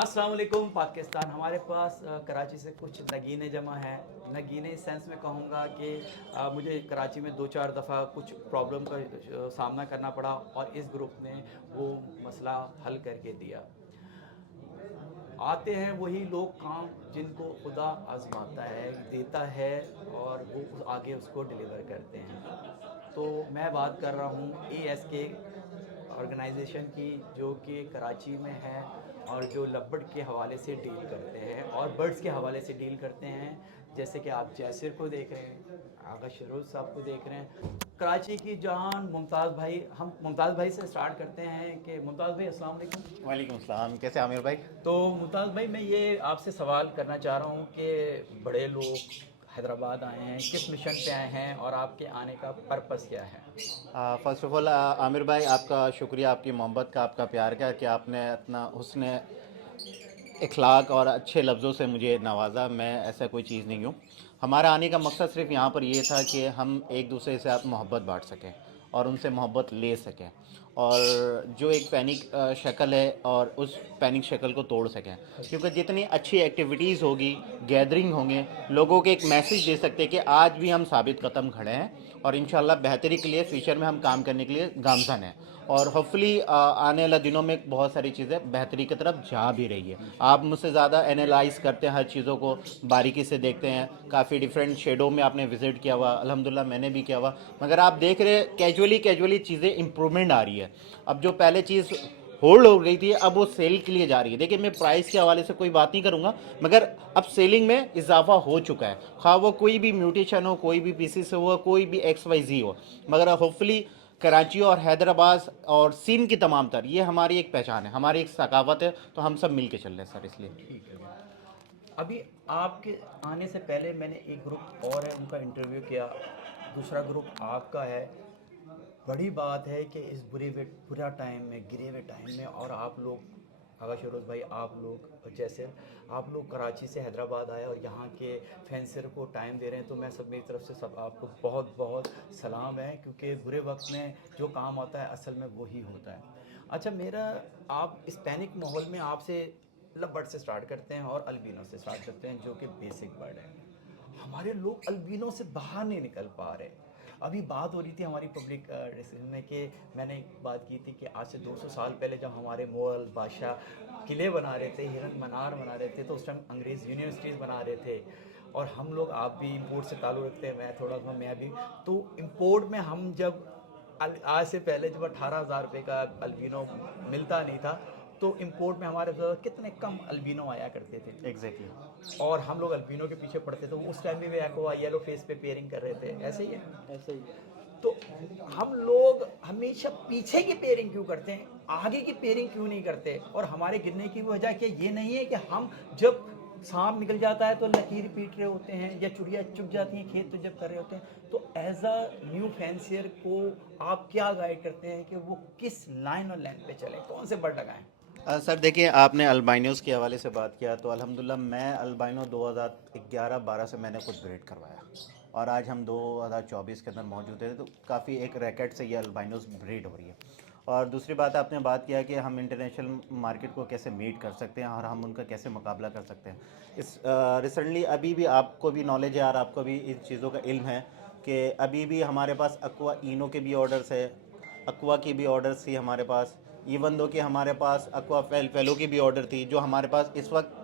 अस्सलाम वालेकुम पाकिस्तान। हमारे पास कराची से कुछ नगीने जमा हैं। नगीने इस सेंस में कहूँगा कि मुझे कराची में 2-4 दफ़ा कुछ प्रॉब्लम का सामना करना पड़ा और इस ग्रुप ने वो मसला हल करके दिया। आते हैं वही लोग काम जिनको खुदा आजमाता है, देता है और वो आगे उसको डिलीवर करते हैं। तो मैं बात कर रहा हूँ ASK ऑर्गेनाइजेशन की, जो कि कराची में है और जो लब्बड़ के हवाले से डील करते हैं और बर्ड्स के हवाले से डील करते हैं। जैसे कि आप जैसिर को देख रहे हैं, आगा शरोज साहब को देख रहे हैं, कराची की जान मुमताज़ भाई। हम मुमताज़ भाई से स्टार्ट करते हैं कि मुमताज़ भाई अस्सलाम वालेकुम। वालेकुम सलाम। कैसे आमिर भाई? तो मुमताज़ भाई, मैं ये आपसे सवाल करना चाह रहा हूँ कि बड़े लोग हैदराबाद आए हैं, किस मिशन पे आए हैं और आपके आने का पर्पस क्या है? फ़र्स्ट ऑफ़ ऑल आमिर भाई, आपका शुक्रिया, आपकी मोहब्बत का, आपका प्यार का, कि आपने इतना हुस्न इखलाक और अच्छे लफ्ज़ों से मुझे नवाज़ा। मैं ऐसा कोई चीज़ नहीं हूँ। हमारा आने का मकसद सिर्फ़ यहाँ पर ये था कि हम एक दूसरे से आप मोहब्बत बांट सकें और उनसे मोहब्बत ले सकें, और जो एक पैनिक शक्ल है और उस पैनिक शक्ल को तोड़ सकें। क्योंकि जितनी अच्छी एक्टिविटीज़ होगी, गैदरिंग होंगे, लोगों को एक मैसेज दे सकते हैं कि आज भी हम साबित कदम खड़े हैं और इंशाल्लाह बेहतरी के लिए फ्यूचर में हम काम करने के लिए गामज़न हैं। और होपफुली आने वाले दिनों में बहुत सारी चीज़ें बेहतरी की तरफ जा भी रही है। आप मुझसे ज़्यादा एनालाइज करते हैं, हर चीज़ों को बारीकी से देखते हैं। काफ़ी डिफरेंट शेडों में आपने विज़िट किया हुआ, अल्हम्दुलिल्लाह मैंने भी किया हुआ। मगर आप देख रहे हैं कैजुअली कैजुअली चीज़ें इंप्रूवमेंट आ रही है। अब जो पहले चीज़ होल्ड हो गई थी, अब वो सेल के लिए जा रही है। देखिए, मैं प्राइस के हवाले से कोई बात नहीं करूंगा, मगर अब सेलिंग में इजाफा हो चुका है। खा वो कोई भी म्यूटेशन हो, कोई भी पीसी से हो, कोई भी XYZ हो, मगर होपफुली कराची और हैदराबाद और सिंध की तमाम तर, ये हमारी एक पहचान है, हमारी एक सकावत है। तो हम सब मिल के चल रहे हैं सर, इसलिए। ठीक है भैया। अभी आपके आने से पहले मैंने एक ग्रुप और है उनका इंटरव्यू किया, दूसरा ग्रुप आपका है। बड़ी बात है कि इस बुरा टाइम में, गिरे हुए टाइम में, और आप लोग, आगा शरोज भाई, आप लोग जैसे आप लोग कराची से हैदराबाद आए और यहाँ के फेंसर को टाइम दे रहे हैं। तो मैं सब मेरी तरफ से सब आपको बहुत बहुत सलाम है, क्योंकि बुरे वक्त में जो काम आता है असल में वही होता है। अच्छा, मेरा, आप इस पैनिक माहौल में, आपसे मतलब बर्ड से स्टार्ट करते हैं और अल्बिनो से स्टार्ट करते हैं, जो कि बेसिक बर्ड है। हमारे लोग अल्बिनो से बाहर नहीं निकल पा रहे। अभी बात हो रही थी हमारी पब्लिक डिस्कशन में कि मैंने एक बात की थी कि आज से 200 साल पहले जब हमारे मुगल बादशाह किले बना रहे थे, हिरन मनार बना रहे थे, तो उस टाइम अंग्रेज़ यूनिवर्सिटीज़ बना रहे थे। और हम लोग, आप भी इंपोर्ट से ताल्लुक़ रखते हैं, मैं थोड़ा सा, मैं भी। तो इंपोर्ट में हम जब आज से पहले जब 18,000 रुपये का अल्बिनो मिलता नहीं था, तो इंपोर्ट में हमारे कितने कम अल्बिनो आया करते थे एग्जैक्टली। और हम लोग अल्बिनो के पीछे पड़ते थे। उस टाइम भी वे एक्वा येलो फेस पे पेयरिंग कर रहे थे, ऐसे ही है। ऐसे ही है। तो हम लोग हमेशा पीछे की पेयरिंग क्यों करते हैं, आगे की पेयरिंग क्यों नहीं करते? और हमारे गिरने की वजह क्या ये नहीं है कि हम जब सांप निकल जाता है तो लकीर पीट रहे होते हैं, या चिड़िया चुग जाती हैं खेत तो जब कर रहे होते हैं। तो एज अ न्यू फैंसियर को आप क्या गाइड करते हैं कि वो किस लाइन और लेंथ पे चले, कौन से बर्ड लगाएं? सर देखिए, आपने अल्बाइनोज़ के हवाले से बात किया, तो अल्हम्दुलिल्लाह मैं अल्बाइनो 2011-12 से मैंने खुद ब्रीड करवाया, और आज हम 2024 के अंदर मौजूद है। तो काफ़ी एक रैकेट से ये अल्बाइनोज़ ब्रीड हो रही है। और दूसरी बात, आपने बात किया कि हम इंटरनेशनल मार्केट को कैसे मीट कर सकते हैं और हम उनका कैसे मुकाबला कर सकते हैं। इस रिसेंटली अभी भी आपको भी नॉलेज है और आपको भी इन चीज़ों का इल्म है कि अभी भी हमारे पास अक्वा इनो के भी ऑर्डर्स है, अक्वा की भी ऑर्डर्स थी हमारे पास। इवन दो कि हमारे पास अक्वा फेलो की भी ऑर्डर थी, जो हमारे पास इस वक्त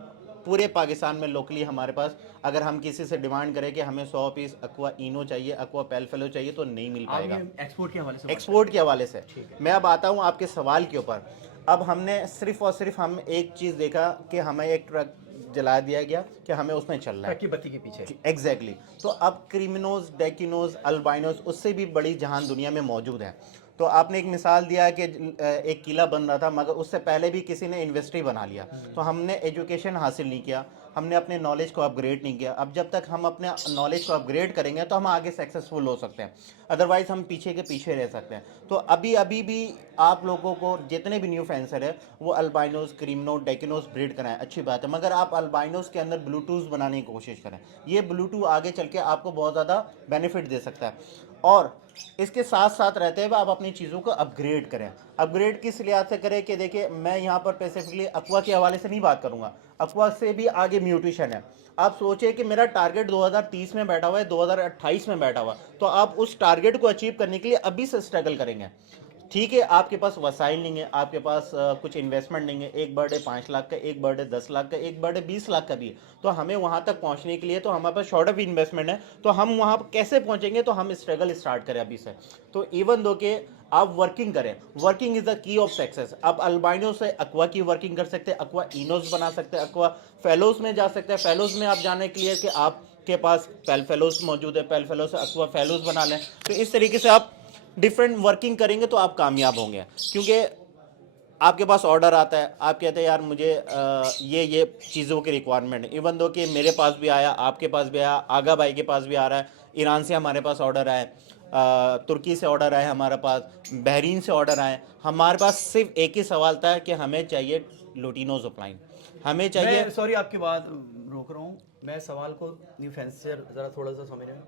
पूरे पाकिस्तान में लोकली हमारे पास, अगर हम किसी से डिमांड करें कि हमें 100 पीस अक्वा इनो चाहिए, अक्वा पेल फेलो चाहिए, तो नहीं मिल आप पाएगा। ये एक्सपोर्ट के हवाले से बात कर रहे एक्सपोर्ट के हैं? हवाले से ठीक है। मैं अब आता हूँ आपके सवाल के ऊपर। अब हमने सिर्फ और सिर्फ हम एक चीज़ देखा कि हमें एक ट्रक जला दिया गया कि हमें उसमें चलना ट्रक है। की बत्ती के पीछे। एग्जैक्टली तो अब क्रिमिनोज, डेकिनोज, अल्बाइनोज उससे भी बड़ी जहान दुनिया में मौजूद है। तो आपने एक मिसाल दिया कि एक किला बन रहा था, मगर उससे पहले भी किसी ने इन्वेस्ट्री बना लिया। तो हमने एजुकेशन हासिल नहीं किया, हमने अपने नॉलेज को अपग्रेड नहीं किया। अब जब तक हम अपने नॉलेज को अपग्रेड करेंगे तो हम आगे सक्सेसफुल हो सकते हैं, अदरवाइज हम पीछे के पीछे रह सकते हैं। तो अभी अभी भी आप लोगों को जितने भी न्यू फैंसर है वो अल्बाइनोज, क्रीमनो, डेकिनोज ब्रीड कराएं, अच्छी बात है, मगर आप अल्बाइनोज के अंदर ब्लूटूथ बनाने की कोशिश करें। ये ब्लूटूथ आगे चल के आपको बहुत ज़्यादा बेनिफिट दे सकता है। और इसके साथ साथ रहते हुए आप अपनी चीज़ों को अपग्रेड करें। अपग्रेड किस लिहाज से करें कि देखिए मैं यहाँ पर स्पेसिफिकली अक्वा के हवाले से नहीं बात करूँगा, अक्वा से भी आगे म्यूटेशन है। आप सोचिए कि मेरा टारगेट 2030 में बैठा हुआ है, 2028 में बैठा हुआ, तो आप उस टारगेट को अचीव करने के लिए अभी से स्ट्रगल करेंगे। ठीक है, आपके पास वसाइल नहीं है, आपके पास कुछ इन्वेस्टमेंट नहीं है, एक बर्थडे 5 लाख का, एक बर्थडे 10 लाख का, एक बर्थडे 20 लाख का भी है, तो हमें वहाँ तक पहुँचने के लिए तो हमारे पास शॉर्ट ऑफ इन्वेस्टमेंट है, तो हम वहाँ कैसे पहुँचेंगे, तो हम स्ट्रगल स्टार्ट करें अभी से। तो इवन दो कि आप वर्किंग करें, working is the key of success. आप अल्बाइनो से अक्वा की वर्किंग कर सकते हैं, अक्वा इनोस बना सकते हैं, अक्वा फेलोज में जा सकते हैं। फेलोज में आप जाने के लिए कि आपके पास पेल फेलोज मौजूद है, पेल फेलोज से अक्वा फेलोज बना लें। तो इस तरीके से आप डिफरेंट वर्किंग करेंगे तो आप कामयाब होंगे, क्योंकि आपके पास ऑर्डर आता है, आप कहते हैं यार मुझे ये चीज़ों की रिक्वायरमेंट है। इवन दो कि मेरे पास भी आया, आपके पास भी आया, आगा भाई के पास भी आ रहा है, ईरान से हमारे पास ऑर्डर आए, तुर्की से ऑर्डर आए हमारे पास, बहरीन से ऑर्डर आए। हमारे पास सिर्फ एक ही सवाल था कि हमें चाहिए लोटिनोज अपलाइन, हमें चाहिए। मैं सॉरी आपकी बात रोक रहा हूँ, मैं सवाल को न्यू फेंसर ज़रा थोड़ा सा समझ रहे हैं।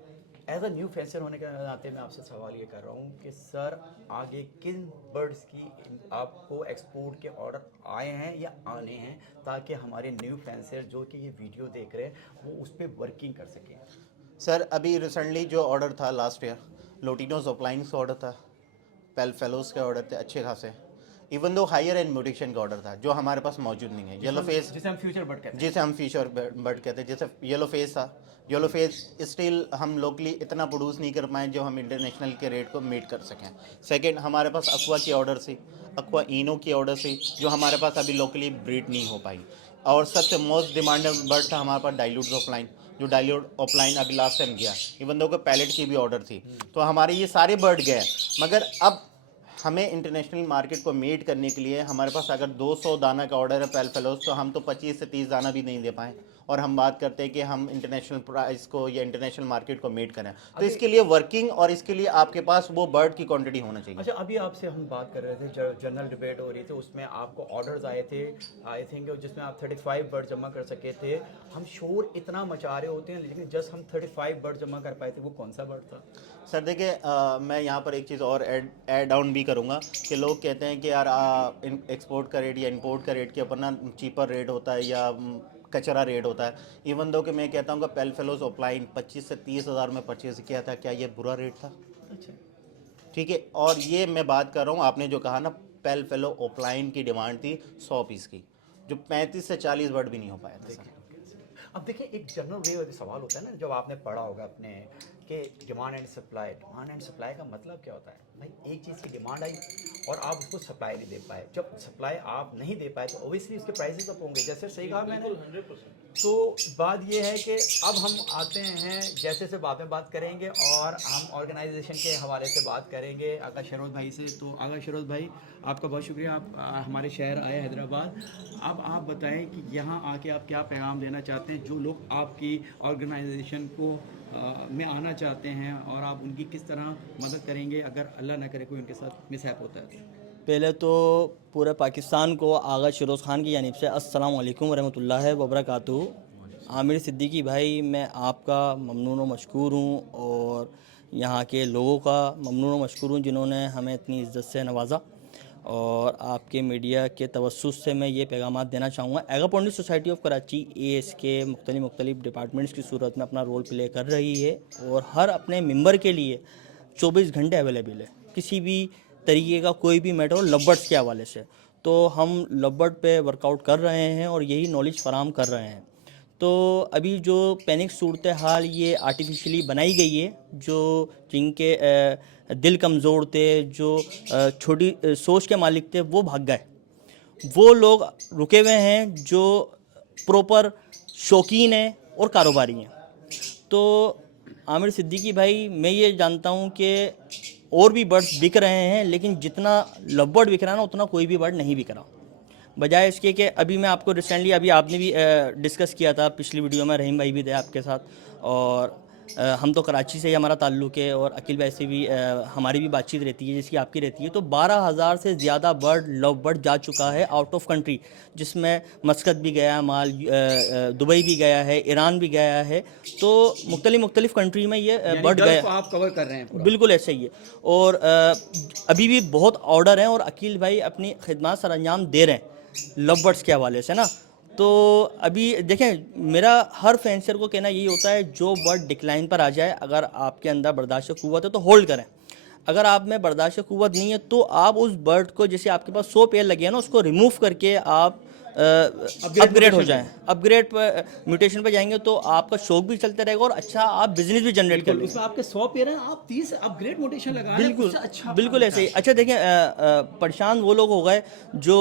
एज अ न्यू फेंसर होने के नाते मैं आपसे सवाल ये कर रहा हूँ कि सर आगे किन बर्ड्स की आपको एक्सपोर्ट के ऑर्डर आए हैं या आने हैं, ताकि हमारे न्यू फेंसर जो कि ये वीडियो देख रहे हैं वो उस पर वर्किंग कर सकें। सर अभी रिसेंटली जो ऑर्डर था लास्ट ईयर, लोटिनोज अपलाइन का ऑर्डर था, पेल फेलोज के ऑर्डर थे अच्छे खासे, even though higher and mutation का ऑर्डर था जो हमारे पास मौजूद नहीं है। येलो फेस, जिसे हम फ्यूचर बर्ड कहते हैं, जिसे हम फ्यूचर बर्ड कहते हैं, जैसे येलो फेस था, येलो फेस स्टिल हम लोकली इतना प्रोड्यूस नहीं कर पाए जो हम इंटरनेशनल के रेट को मीट कर सकें। सेकंड, हमारे पास अक्वा की ऑर्डर थी, अक्वा इनो की ऑर्डर थी, जो हमारे पास अभी लोकली ब्रीड नहीं हो पाई। और सबसे मोस्ट डिमांडेड बर्ड था हमारे पास डाइल्यूट ऑफलाइन, जो डाइल्यूट ऑफलाइन अभी लास्ट टाइम गया, इवन दो को पैलेट की भी ऑर्डर थी। तो हमारे ये सारे बर्ड गए, मगर अब हमें इंटरनेशनल मार्केट को मीट करने के लिए हमारे पास अगर 200 दाना का ऑर्डर है पेल फेलोज, तो हम तो 25 से 30 दाना भी नहीं दे पाए, और हम बात करते हैं कि हम इंटरनेशनल प्राइस को या इंटरनेशनल मार्केट को मीट करें। तो इसके लिए वर्किंग और इसके लिए आपके पास वो बर्ड की क्वांटिटी होना चाहिए। अच्छा, अभी आपसे हम बात कर रहे थे, जनरल डिबेट हो रही थी, उसमें आपको ऑर्डर्स आए थे आई थिंक, जिसमें आप 35 बर्ड जमा कर सके थे। हम शोर इतना मचा रहे होते हैं लेकिन जस्ट हम 35 बर्ड जमा कर पाए थे, वो कौन सा बर्ड था? सर देखिए, मैं यहाँ पर एक चीज़ और ऐड ऑन भी करूँगा कि लोग कहते हैं कि यार एक्सपोर्ट का रेट या इंपोर्ट का रेट के ऊपर ना चीपर रेट होता है या कचरा रेट होता है। इवन दो कि मैं कहता हूँ कि पेल फेलोज ऑफलाइन 25 से 30 हज़ार में परचेज़ किया था, क्या ये बुरा रेट था? अच्छा, ठीक है, और ये मैं बात कर रहा हूँ, आपने जो कहा ना पेल फेलो ऑफलाइन की डिमांड थी 100 पीस की, जो 35 से 40 वर्ड भी नहीं हो पाया था सर। अब देखिए एक जनरल वे सवाल होता है ना, जब आपने पढ़ा होगा अपने कि demand and supply, demand and supply का मतलब क्या होता है भाई? एक चीज़ की डिमांड आई और आप उसको सप्लाई नहीं दे पाए, जब सप्लाई आप नहीं दे पाए तो ओबियसली उसके प्राइसेस अप होंगे। जैसे सही कहा मैंने, 100%। तो बात ये है कि अब हम आते हैं, जैसे से बाद में बात करेंगे और हम ऑर्गेनाइजेशन के हवाले से बात करेंगे आगा शरोज भाई से। तो आगा शरोज भाई, आपका बहुत शुक्रिया, आप हमारे शहर आए हैदराबाद। अब आप बताएं कि यहाँ आके आप क्या पैगाम देना चाहते हैं जो लोग आपकी ऑर्गेनाइजेशन को में आना चाहते हैं, और आप उनकी किस तरह मदद करेंगे अगर अल्लाह ना करे कोई उनके साथ मिसहैप होता है तो? पहले तो पूरे पाकिस्तान को आगा शरोज़ ख़ान की जानिब से अस्सलाम वालेकुम वरहमतुल्लाहि वबरकातुहू। आमिर सिद्दीकी भाई, मैं आपका ममनून व मशकूर हूँ, और यहाँ के लोगों का ममनून व मशकूर हूँ जिन्होंने हमें इतनी इज़्ज़त से नवाजा। और आपके मीडिया के तवस्सुस से मैं ये पैगाम देना चाहूँगा, एगापोंडी सोसाइटी ऑफ कराची इसके मुख्तलिफ़ डिपार्टमेंट्स की सूरत में अपना रोल प्ले कर रही है, और हर अपने मेंबर के लिए 24 घंटे अवेलेबल है। किसी भी तरीके का कोई भी मैटर हो लवबर्ड्स के हवाले से, तो हम लवबर्ड पे वर्कआउट कर रहे हैं और यही नॉलेज फराम कर रहे हैं। तो अभी जो पैनिक सूरत हाल ये आर्टिफिशियली बनाई गई है, जो जिनके दिल कमज़ोर थे, जो छोटी सोच के मालिक थे, वो भाग गए। वो लोग रुके हुए हैं जो प्रॉपर शौकीन हैं और कारोबारी हैं। तो आमिर सिद्दीकी भाई, मैं ये जानता हूँ कि और भी बर्ड्स बिक रहे हैं, लेकिन जितना लवबर्ड बिक रहा है ना, उतना कोई भी बर्ड नहीं बिक रहा। बजाय इसके कि अभी मैं आपको रिसेंटली, अभी आपने भी डिस्कस किया था पिछली वीडियो में, रहीम भाई भी थे आपके साथ, और हम तो कराची से ही हमारा ताल्लुक़ है और अकील भाई से भी हमारी भी बातचीत रहती है जैसी आपकी रहती है। तो 12,000 से ज़्यादा बर्ड लव बर्ड जा चुका है आउट ऑफ कंट्री, जिसमें मस्कत भी गया माल, दुबई भी गया है, ईरान भी गया है। तो मुख्तलिफ कंट्री में ये बर्ड गल्फ गया। आप कवर कर रहे हैं पूरा। बिल्कुल ऐसे ही है। और अभी भी बहुत ऑर्डर हैं और अकील भाई अपनी खिदमत सर अंजाम दे रहे हैं लव बर्ड्स के हवाले से ना। तो अभी देखें, मेरा हर फैंसर को कहना यही होता है, जो बर्ड डिक्लाइन पर आ जाए, अगर आपके अंदर बर्दाश्त क़ुव्वत है तो होल्ड करें। अगर आप में बर्दाश्त क़ुव्वत नहीं है तो आप उस बर्ड को, जैसे आपके पास 100 पेयर लगे हैं ना, उसको रिमूव करके आप अपग्रेड हो जाएं। अपग्रेड पर म्यूटेशन पर जाएंगे तो आपका शौक भी चलता रहेगा और अच्छा आप बिजनेस भी जनरेट कर लेंगे। उसमें आपके 100 पेयर हैं, आप 30 अपग्रेड मोटेशन लगा रहे हैं, बिल्कुल उससे अच्छा बिल्कुल ऐसे ही। अच्छा देखें, परेशान वो लोग हो गए जो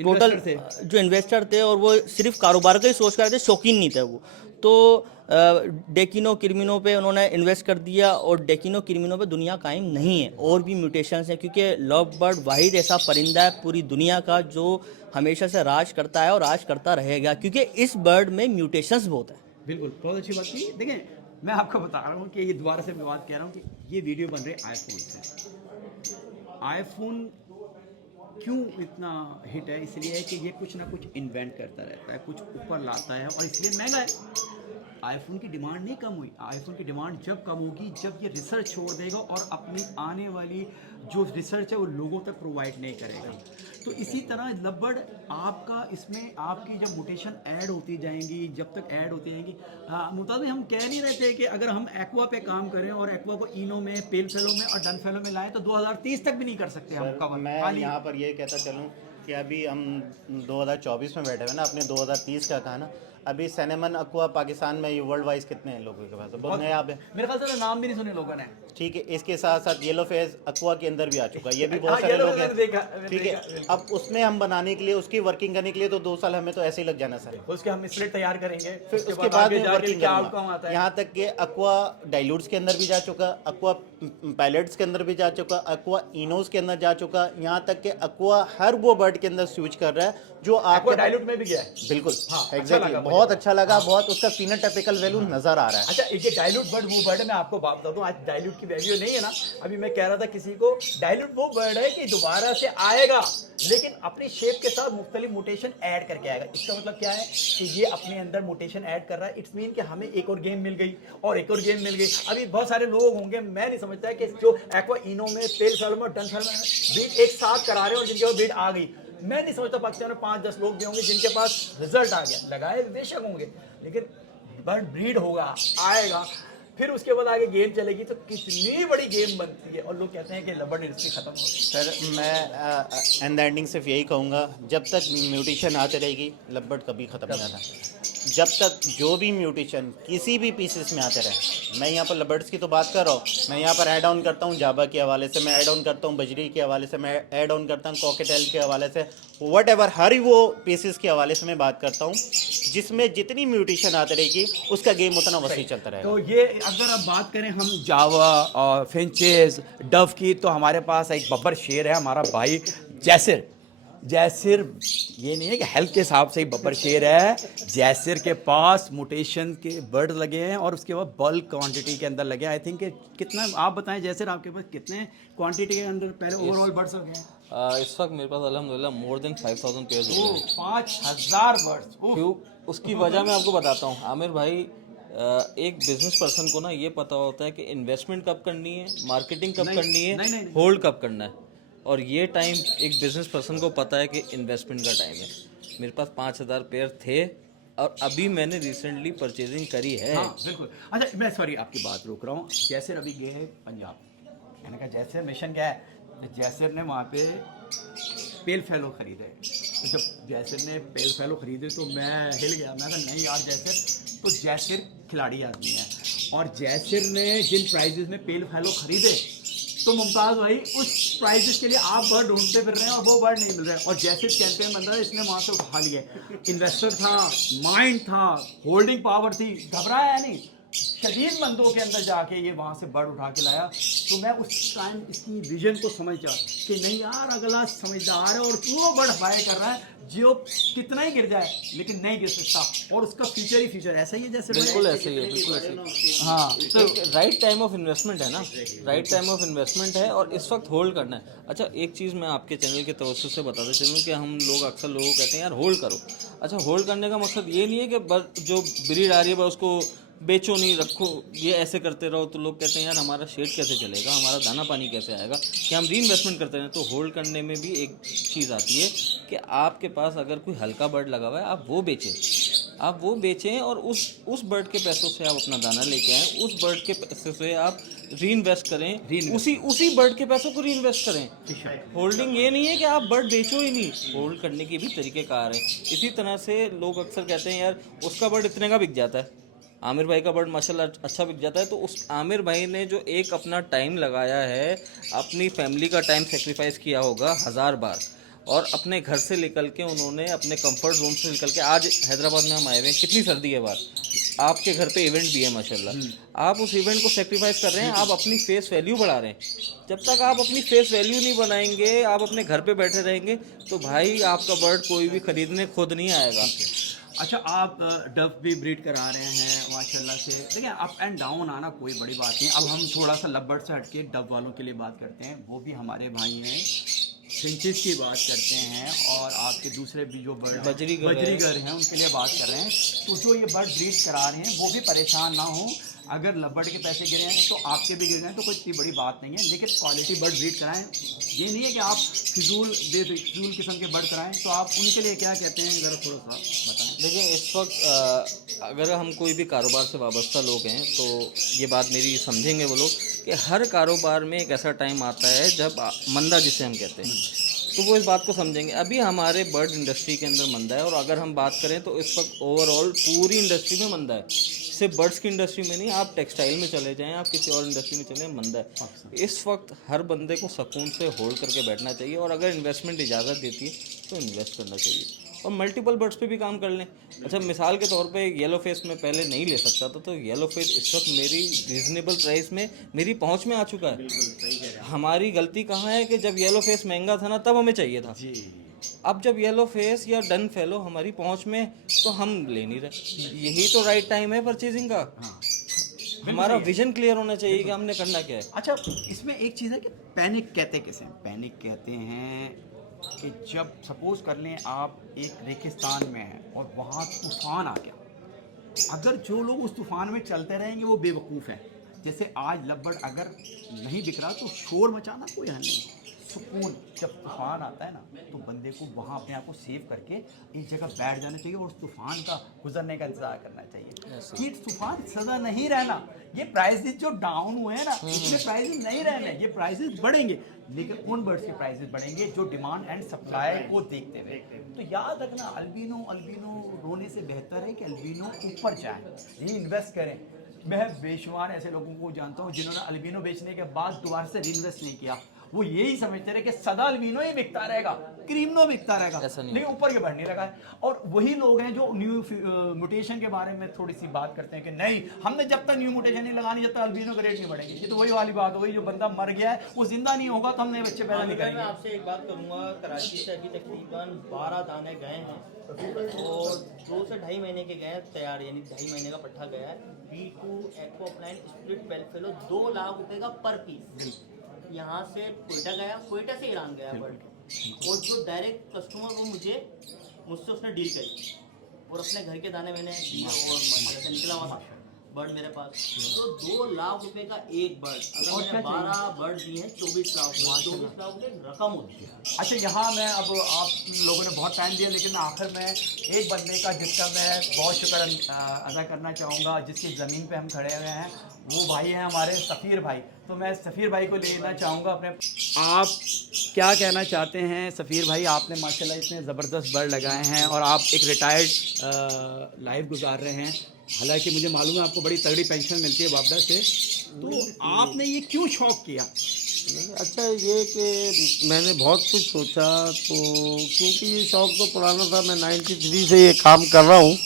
टोटल जो इन्वेस्टर थे और वो सिर्फ कारोबार का ही सोच कर रहे थे, शौकीन नहीं थे वो। तो डेकिनो किरमिनो पे उन्होंने इन्वेस्ट कर दिया और डेकिनो किरमिनो पे दुनिया कायम नहीं है, और भी म्यूटेशंस हैं, क्योंकि लव बर्ड वाहिद ऐसा परिंदा है पूरी दुनिया का जो हमेशा से राज करता है और राज करता रहेगा, क्योंकि इस बर्ड में म्यूटेशंस बहुत है। बिल्कुल, बहुत अच्छी बात की। देखें, मैं आपको बता रहा हूँ कि ये दोबारा से मैं बात कह रहा हूँ कि ये वीडियो बन रही है आईफोन से। आईफोन क्यों इतना हिट है? इसलिए है कि ये कुछ ना कुछ इन्वेंट करता रहता है, कुछ ऊपर लाता है और इसलिए महंगा है। आईफोन की डिमांड नहीं कम हुई। आईफोन की डिमांड जब कम होगी जब ये रिसर्च छोड़ देगा और अपनी आने वाली जो रिसर्च है वो लोगों तक प्रोवाइड नहीं करेगा। तो इसी तरह लबर्ड आपका इसमें आपकी जब म्यूटेशन ऐड होती जाएंगी, जब तक ऐड होती जाएंगी, मुताद हम कह नहीं रहे थे कि अगर हम एक्वा पे काम करें और एक्वा को इनो में, पेल फेलो में और डन फेलो में लाएं तो 2030 तक भी नहीं कर सकते हम कवर। मैं यहाँ पर ये कहता चलूँ कि अभी हम 2024 में बैठे हुए ना, अपने 2030 का कहा ना। अभी सिनेमन अक्वा पाकिस्तान में ये वर्ल्ड वाइज कितने हैं लोगों के पास? बहुत नया है मेरे ख्याल से नाम भी नहीं सुने लोगों ने। ठीक है, इसके साथ साथ येलो फेस अक्वा के अंदर भी आ चुका है, ये भी बहुत सारे लोग हैं। ठीक है, अब उसमें हम बनाने के लिए, उसकी वर्किंग करने के लिए तो 2 साल हमें तो ऐसे ही लग जाना सर। उसके हम स्लेट तैयार करेंगे, फिर उसके बाद में वर्किंग करूंगा। यहाँ तक कि अक्वा डाइल्यूट्स के अंदर भी जा चुका, अक्वा पैलेट्स के अंदर भी जा चुका, अक्वा इनोस के अंदर जा चुका, यहाँ तक कि अक्वा हर वो बर्ड के अंदर स्विच कर रहा है जो आपको डाइल्यूट में भी गया है। बिल्कुल, एग्जैक्टली, बहुत अच्छा लगा, बहुत उसका फिनोटाइपिकल वैल्यू नजर आ रहा है। अच्छा, एक डाइल्यूट बर्ड वो बर्ड है, मैं आपको बात बता दूं, आज डाइल्यूट की वैल्यू नहीं है ना। अभी मैं कह रहा था किसी को, डाइल्यूट वो बर्ड है कि दोबारा से आएगा लेकिन अपनी शेप के साथ मुख्तलिफ म्यूटेशन ऐड करके आएगा। इसका मतलब क्या है कि ये अपने अंदर म्यूटेशन ऐड कर रहा है। इट्स मीन कि हमें एक और गेम मिल गई और एक और गेम मिल गई। अभी बहुत सारे लोग होंगे, मैं नहीं समझता है कि जो एक्वा इनो में, पेल फेलो में, डन फेलो में बीट एक साथ करा रहे हैं और जिनके पास बीट आ गई, मैं नहीं समझता पाकिस्तान में 5-10 लोग भी होंगे जिनके पास रिजल्ट आ गया। लगाए बेशक होंगे, लेकिन बर्ड ब्रीड होगा, आएगा, फिर उसके बाद आगे गेम चलेगी तो कितनी बड़ी गेम बनती है। और लोग कहते हैं कि लबर्ड इंडस्ट्री खत्म हो गई। सर मैं एंड एंडिंग सिर्फ यही कहूँगा, जब तक म्यूटेशन आती रहेगी लबर्ड कभी ख़त्म नहीं आता। जब तक जो भी म्यूटेशन किसी भी पीसेस में आते रहे, मैं यहाँ पर लबर्ड्स की तो बात कर रहा हूँ, मैं यहाँ पर ऐड ऑन करता हूँ जाबा के हवाले से, मैं ऐड ऑन करता हूँ बजरी के हवाले से, मैं ऐड ऑन करता हूँ कॉकेटेल के हवाले से, वट एवर हर वो पीसेस के हवाले से मैं बात करता हूँ, जिसमें जितनी म्यूटेशन आती रहेगी उसका गेम उतना वसी चलता रहेगा। तो ये अगर अब बात करें हम जावा और फिंचेस, डव की, तो हमारे पास एक बब्बर शेर है, हमारा भाई जैसिर। जैसिर ये नहीं है कि हेल्थ के हिसाब से ही बब्बर शेर है। जैसिर के पास म्यूटेशन के बर्ड लगे हैं और उसके बाद बल्क क्वांटिटी के अंदर लगे हैं। आई थिंक कितना, आप बताएं जैसिर, आपके पास कितने क्वांटिटी के अंदर पहले ओवरऑल बर्ड्स हो गए हैं? इस वक्त मेरे पास अल्हम्दुलिल्लाह मोर देन 5000 पेयर्स हो गए। 5000 बर्ड्स। क्यों? उसकी वजह मैं आपको बताता हूँ आमिर भाई। एक बिजनेस पर्सन को ना ये पता होता है कि इन्वेस्टमेंट कब करनी है, मार्केटिंग कब करनी है, होल्ड कब करना है। और ये टाइम एक बिजनेस पर्सन को पता है कि इन्वेस्टमेंट का टाइम है। मेरे पास 5000 पेयर थे और अभी मैंने रिसेंटली परचेजिंग करी है। हाँ बिल्कुल। अच्छा, मैं सॉरी आपकी बात रोक रहा हूँ। जैसिर अभी गए हैं पंजाब, मैंने कहा जैसिर मिशन क्या है? जैसिर ने वहाँ पे पेल फेलो खरीदे। तो जब जैसिर ने पेल फेलो खरीदे तो मैं हिल गया। मैं कहा नहीं यार, जैसिर तो जैसिर खिलाड़ी आदमी है और जैसिर ने जिन प्राइजेस में पेल फेलो खरीदे तो मुमताज़ भाई उस प्राइजेस के लिए आप बर्ड ढूंढते फिर रहे हैं और वो बर्ड नहीं मिल रहे हैं। और जैसे चैंपियन बन रहा है, इसने वहाँ से उठा लिया। इन्वेस्टर था, माइंड था, होल्डिंग पावर थी, घबराया नहीं। शदीद मंदों के अंदर जाके ये वहाँ से बर्ड उठा के लाया। तो मैं उस टाइम इसकी विजन को समझा कि नहीं यार, अगला समझदार है और वो बर्ड फ्लाई कर रहा है जो कितना ही गिर जाए लेकिन नहीं गिर सकता, और उसका फ्यूचर ही फ्यूचर ऐसा ही है जैसे बिल्कुल ऐसे ही है, बिल्कुल ऐसे ही। हाँ। तो राइट टाइम ऑफ इन्वेस्टमेंट है ना, राइट टाइम ऑफ इन्वेस्टमेंट है और इस वक्त होल्ड करना है। अच्छा, एक चीज़ मैं आपके चैनल के तवज्जुह से बताता चलूँ कि हम लोग अक्सर लोगों को कहते हैं यार होल्ड करो। अच्छा, होल्ड करने का मकसद ये नहीं है कि जो ब्रीड आ रही है बस उसको बेचो नहीं, रखो, ये ऐसे करते रहो। तो लोग कहते हैं यार हमारा शेड कैसे चलेगा, हमारा दाना पानी कैसे आएगा, कि हम री इन्वेस्टमेंट करते रहें। तो होल्ड करने में भी एक चीज़ आती है कि आपके पास अगर कोई हल्का बर्ड लगा हुआ है, आप वो बेचें और उस बर्ड के पैसों से आप अपना दाना लेके आएँ, उस बर्ड के पैसे से आप री इन्वेस्ट करें, उसी बर्ड के पैसों को री इन्वेस्ट करें। होल्डिंग ये नहीं है कि आप बर्ड बेचो ही नहीं, होल्ड करने के भी तरीक़ेकार हैं। इसी तरह से लोग अक्सर कहते हैं यार उसका बर्ड इतने का बिक जाता है, आमिर भाई का बर्ड माशाल्लाह अच्छा बिक जाता है। तो उस आमिर भाई ने जो एक अपना टाइम लगाया है, अपनी फैमिली का टाइम सेक्रीफाइस किया होगा 1000 बार, और अपने घर से निकल के उन्होंने अपने कंफर्ट जोन से निकल के, आज हैदराबाद में हम आए हुए हैं, कितनी सर्दी है बाहर, आपके घर पे इवेंट भी है माशाल्लाह, आप उस इवेंट को सेक्रीफाइस कर रहे हैं, आप अपनी फेस वैल्यू बढ़ा रहे हैं। जब तक आप अपनी फेस वैल्यू नहीं बनाएंगे, आप अपने घर पे बैठे रहेंगे, तो भाई आपका बर्ड कोई भी खरीदने खुद नहीं आएगा। अच्छा, आप डव भी ब्रीड करा रहे हैं माशाल्लाह से। देखिए, अप एंड डाउन आना कोई बड़ी बात नहीं। अब हम थोड़ा सा लबर्ड से हटके डव वालों के लिए बात करते हैं। वो भी हमारे भाई हैं, फिंचेस की बात करते हैं, और आपके दूसरे भी जो बर्ड बजरीगर हैं उनके लिए बात कर रहे हैं। तो जो ये बर्ड ब्रीड करा रहे हैं वो भी परेशान ना हो। अगर लबर्ड के पैसे गिरे हैं तो आपके भी गिर गए तो कोई इतनी बड़ी बात नहीं है, लेकिन क्वालिटी बर्ड ब्रीड कराएं। ये नहीं है कि आप फिजूल किस्म के बर्ड कराएं। तो आप उनके लिए क्या कहते हैं, ज़रा थोड़ा सा बताएं। देखिए, इस वक्त अगर हम कोई भी कारोबार से वाबस्ता लोग हैं तो ये बात मेरी समझेंगे वो लोग कि हर कारोबार में एक ऐसा टाइम आता है जब मंदा जिसे हम कहते हैं, तो वो इस बात को समझेंगे। अभी हमारे बर्ड इंडस्ट्री के अंदर मंदा है, और अगर हम बात करें तो इस वक्त ओवरऑल पूरी इंडस्ट्री में मंदा है, सिर्फ बर्ड्स की इंडस्ट्री में नहीं, आप टेक्सटाइल में चले जाएं, आप किसी और इंडस्ट्री में चले, मंदा है। इस वक्त हर बंदे को सुकून से होल्ड करके बैठना चाहिए, और अगर इन्वेस्टमेंट इजाज़त देती है तो इन्वेस्ट करना चाहिए, और मल्टीपल बर्ड्स पे भी काम कर लें। अच्छा, मिसाल के तौर पे येलो फेस में पहले नहीं ले सकता था, तो येलो फेस इस वक्त मेरी रीज़नेबल प्राइस में मेरी पहुंच में आ चुका है। हमारी गलती कहाँ है कि जब येलो फेस महंगा था ना, तब हमें चाहिए था। अब जब येलो फेस या डन फेलो हमारी पहुंच में, तो हम ले नहीं रहे। यही तो राइट टाइम है परचेजिंग का। हमारा विजन क्लियर होना चाहिए कि हमने करना क्या है। अच्छा, इसमें एक चीज़ है कि पैनिक कहते कैसे हैं? पैनिक कहते हैं कि जब सपोज कर लें आप एक रेगिस्तान में हैं और वहाँ तूफ़ान आ गया, अगर जो लोग उस तूफ़ान में चलते रहेंगे वो बेवकूफ़ हैं। जैसे आज लबर्ड अगर नहीं दिख रहा तो शोर मचाना कोई हल नहीं। सुकून, जब तूफ़ान आता है ना तो बंदे को वहाँ अपने आप को सेव करके एक जगह बैठ जाना चाहिए और उस तूफ़ान का गुजरने का इंतज़ार करना चाहिए कि तूफ़ान सदा नहीं रहना। ये प्राइसेस जो डाउन हुए हैं ना, इसमें प्राइसेस नहीं रहने, ये प्राइसेस बढ़ेंगे, लेकिन उन बर्ड्स के प्राइसेस बढ़ेंगे जो डिमांड एंड सप्लाई को देखते हुए। तो याद रखना, अल्बिनो रोने से बेहतर है कि अल्बिनो ऊपर जाए, री इन्वेस्ट करें। मैं बेशुमार ऐसे लोगों को जानता हूँ जिन्होंने अल्बिनो बेचने के बाद दोबारा से री इन्वेस्ट नहीं किया। वो यही समझते रहे कि सदा अल्बिनो ही बिकता रहेगा, क्रीमनो बिकता रहेगा, लेकिन ऊपर के बढ़ नहीं लगा है। और वही लोग हैं जो न्यू म्यूटेशन के बारे में थोड़ी सी बात करते हैं कि नहीं, हमने जब तक न्यू म्यूटेशन नहीं लगानी, जब तक अल्बिनो का रेट नहीं बढ़ेगी। ये तो वही वाली बात हो गई, जो बंदा मर गया है वो जिंदा नहीं होगा तो हम नए बच्चे पैदा नहीं करेंगे। मैं आपसे एक बात करूंगा, कराची से अभी तकरीबन 12 दाने गए हैं और 2 से ढाई महीने के गए तैयार, यानी 2.5 महीने का पट्ठा गया है। B2 एक्वाप्लाइन स्प्लिट बेलफेलो 2 लाख रुपए का पर पीस। यहाँ से कोयटा गया, कोयटा से ईरान गया बर्ड, और जो डायरेक्ट कस्टमर वो मुझसे उसने डील करी और अपने घर के दाने मैंने दिए, और से निकला हुआ था बर्ड मेरे पास। तो 2 लाख रुपए का एक बर्ड, अगर मैंने 12 बर्ड दिए हैं 24 लाख रुपए रकम होती है। अच्छा, यहाँ मैं अब आप लोगों ने बहुत टाइम दिया, लेकिन आखिर में एक बंदे का जिसका मैं बहुत शुक्र अदा करना चाहूँगा, जिसकी ज़मीन पे हम खड़े हुए हैं, वो भाई हैं हमारे सफ़ीर भाई। तो मैं सफ़ीर भाई को लेना चाहूँगा अपने। आप क्या कहना चाहते हैं सफ़ीर भाई? आपने माशाल्लाह इतने ज़बरदस्त बर्ड लगाए हैं और आप एक रिटायर्ड लाइफ गुजार रहे हैं, हालांकि मुझे मालूम है आपको बड़ी तगड़ी पेंशन मिलती है बापदा से, तो आपने ये क्यों शौक़ किया? अच्छा, ये कि मैंने बहुत कुछ सोचा, तो क्योंकि ये शौक़ तो पुराना था, मैं 93 से ये काम कर रहा हूँ,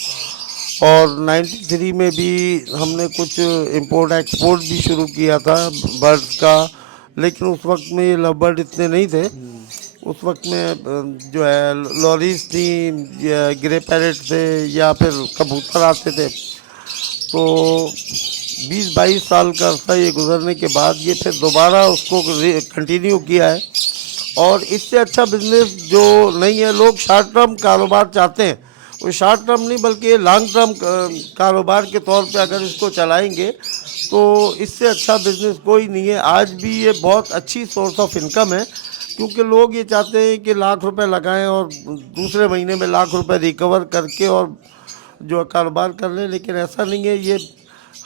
और 93 में भी हमने कुछ इंपोर्ट एक्सपोर्ट भी शुरू किया था बर्ड्स का, लेकिन उस वक्त में ये लव बर्ड इतने नहीं थे। उस वक्त में जो है लॉरीज थी, ग्रे पैरेट थे, या फिर कबूतर आते थे। तो 20-22 साल का अर्सा ये गुजरने के बाद ये फिर दोबारा उसको कंटिन्यू किया है। और इससे अच्छा बिजनेस जो नहीं है, लोग शॉर्ट टर्म कारोबार चाहते हैं, वो शॉर्ट टर्म नहीं बल्कि लॉन्ग टर्म कारोबार के तौर पे अगर इसको चलाएंगे तो इससे अच्छा बिजनेस कोई नहीं है। आज भी ये बहुत अच्छी सोर्स ऑफ इनकम है, क्योंकि लोग ये चाहते हैं कि लाख रुपए लगाएं और दूसरे महीने में लाख रुपए रिकवर करके और जो कारोबार कर लें, लेकिन ऐसा नहीं है। ये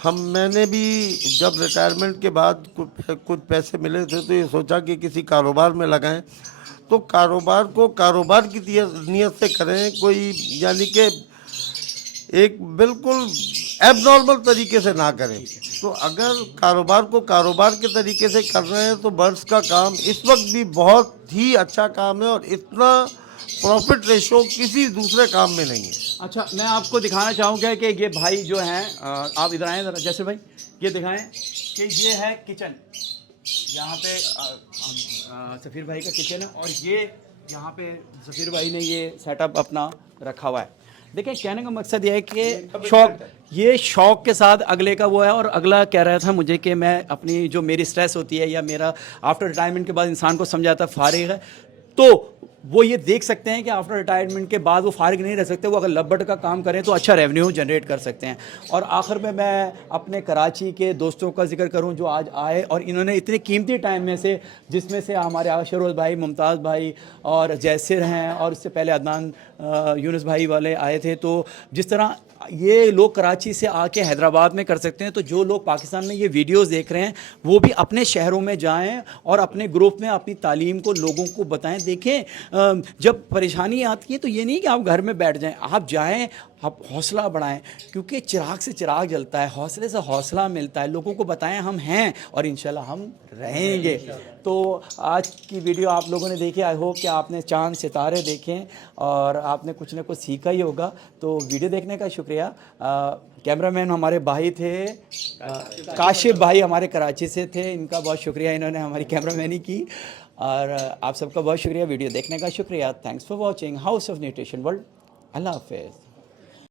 मैंने भी जब रिटायरमेंट के बाद कुछ पैसे मिले थे तो ये सोचा कि किसी कारोबार में लगाएं। तो कारोबार को कारोबार की नीयत से करें, कोई यानी कि एक बिल्कुल एबनॉर्मल तरीके से ना करें। तो अगर कारोबार को कारोबार के तरीके से कर रहे हैं तो बर्ड्स का काम इस वक्त भी बहुत ही अच्छा काम है और इतना प्रॉफिट रेशो किसी दूसरे काम में नहीं है। अच्छा, मैं आपको दिखाना चाहूँगा कि ये भाई जो हैं, आप इधर आएँ ज़रा जैसे भाई, ये दिखाएं कि ये है किचन, यहाँ पे सफ़ीर भाई का किचन है, और ये यहाँ पे सफ़ीर भाई ने ये सेटअप अपना रखा हुआ है। देखिए, कहने का मकसद ये है कि ये शौक के साथ अगले का वो है। और अगला कह रहा था मुझे कि मैं अपनी जो मेरी स्ट्रेस होती है या मेरा आफ्टर रिटायरमेंट के बाद इंसान को समझाता फारिग है, तो वो ये देख सकते हैं कि आफ्टर रिटायरमेंट के बाद वो फारिग नहीं रह सकते। वो अगर लव बर्ड का काम करें तो अच्छा रेवेन्यू जनरेट कर सकते हैं। और आखिर में मैं अपने कराची के दोस्तों का जिक्र करूं जो आज आए और इन्होंने इतने कीमती टाइम में से, जिसमें से हमारे आशरोज भाई, मुमताज़ भाई और जैसिर हैं, और इससे पहले अदनान यूनुस भाई वाले आए थे। तो जिस तरह ये लोग कराची से आके हैदराबाद में कर सकते हैं, तो जो लोग पाकिस्तान में ये वीडियोस देख रहे हैं वो भी अपने शहरों में जाएं और अपने ग्रुप में अपनी तालीम को लोगों को बताएं। देखें, जब परेशानी आती है तो ये नहीं कि आप घर में बैठ जाएं, आप जाएं, आप हौसला बढ़ाएं, क्योंकि चिराग से चिराग जलता है, हौसले से हौसला मिलता है। लोगों को बताएं हम हैं और इंशाल्लाह हम रहेंगे। तो आज की वीडियो आप लोगों ने देखी, आई होप कि आपने चांद सितारे देखें और आपने कुछ ना कुछ सीखा ही होगा। तो वीडियो देखने का शुक्रिया। कैमरामैन हमारे भाई थे, काशिफ भाई हमारे कराची से थे, इनका बहुत शुक्रिया, इन्होंने हमारी कैमरामैनी की। और आप सबका बहुत शुक्रिया, वीडियो देखने का शुक्रिया। Thanks for watching house of nutrition world. अल्लाह हाफ़िज़।